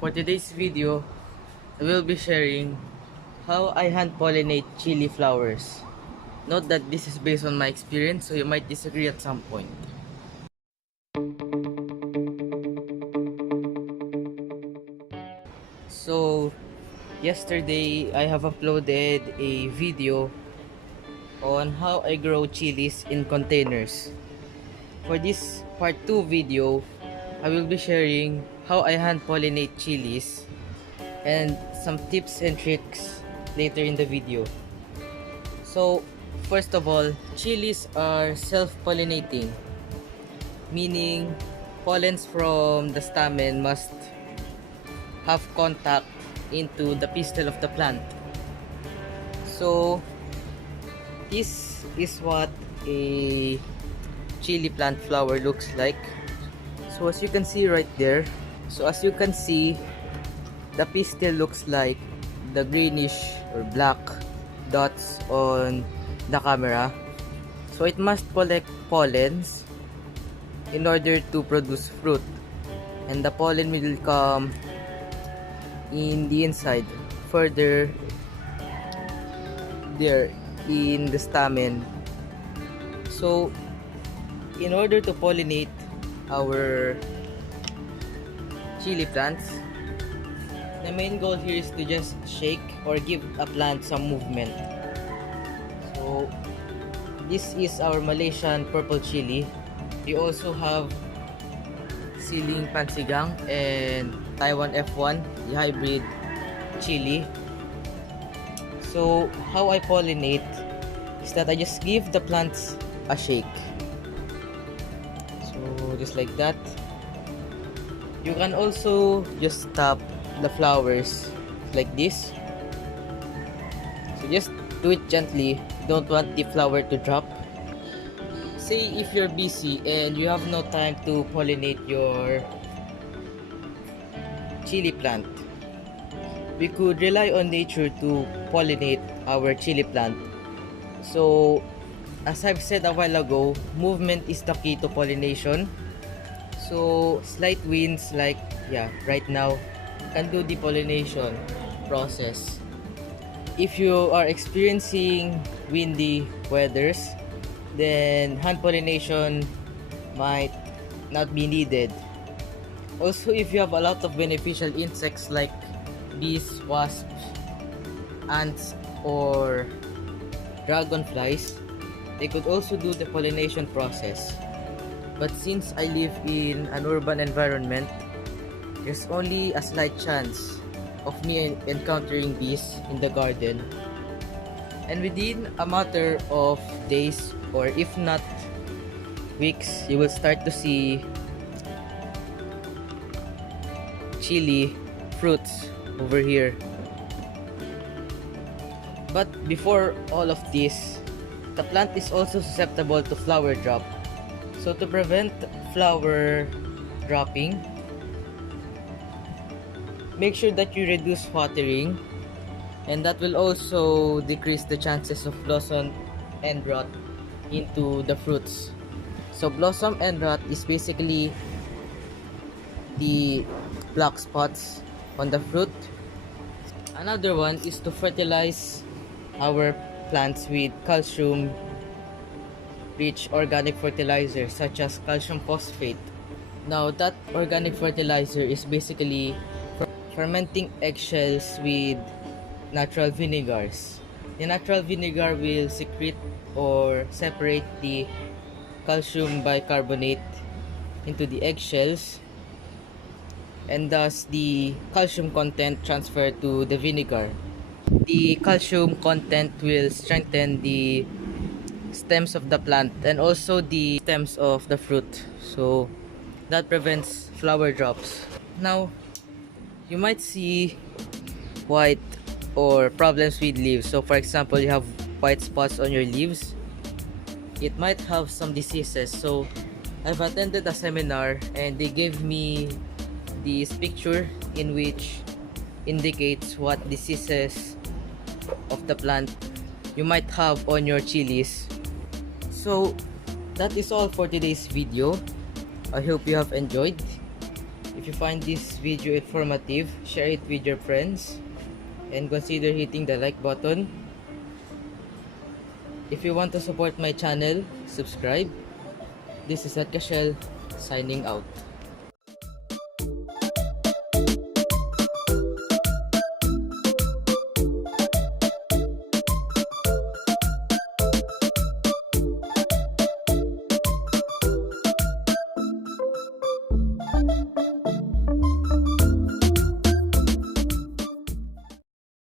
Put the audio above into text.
For today's video, I will be sharing how I hand pollinate chili flowers. Note that this is based on my experience, so you might disagree at some point. So, yesterday I have uploaded a video on how I grow chilies in containers. For this part 2 video, I will be sharing how I hand pollinate chilies and some tips and tricks later in the video. So, first of all, chilies are self-pollinating, meaning pollens from the stamen must have contact into the pistil of the plant. So, this is what a chili plant flower looks like. So as you can see right there, the pistil looks like the greenish or black dots on the camera. So it must collect pollens in order to produce fruit, and the pollen will come in the inside further there in the stamen. So in order to pollinate our chili plants, the main goal here is to just shake or give a plant some movement. So this is our Malaysian purple chili. We also have Siling Pansigang and Taiwan F1, the hybrid chili. So how I pollinate is that I just give the plants a shake. So just like that. You can also just tap the flowers like this. So just do it gently. Don't want the flower to drop. Say if you're busy and you have no time to pollinate your chili plant, we could rely on nature to pollinate our chili plant. So as I've said a while ago, movement is the key to pollination. So slight winds like right now can do the pollination process. If you are experiencing windy weathers, then hand pollination might not be needed. Also, if you have a lot of beneficial insects like bees, wasps, ants, or dragonflies, they could also do the pollination process. But since I live in an urban environment, there's only a slight chance of me encountering bees in the garden. And within a matter of days, or if not weeks, you will start to see chili fruits over here. But before all of this, the plant is also susceptible to flower drop. So to prevent flower dropping, make sure that you reduce watering, and that will also decrease the chances of blossom end rot into the fruits. So blossom end rot is basically the black spots on the fruit. Another one is to fertilize our plants with calcium rich organic fertilizer such as calcium phosphate. Now that organic fertilizer is basically fermenting eggshells with natural vinegars. The natural vinegar will secrete or separate the calcium bicarbonate into the eggshells, and thus the calcium content transferred to the vinegar. The calcium content will strengthen the stems of the plant and also the stems of the fruit, so that prevents flower drops. Now you might see white or problems with leaves. So for example, you have white spots on your leaves, it might have some diseases. So I've attended a seminar and they gave me this picture in which indicates what diseases of the plant you might have on your chilies. So that is all for today's video. I hope you have enjoyed. If you find this video informative, share it with your friends and consider hitting the like button. If you want to support my channel, subscribe. This is At Kashel, signing out.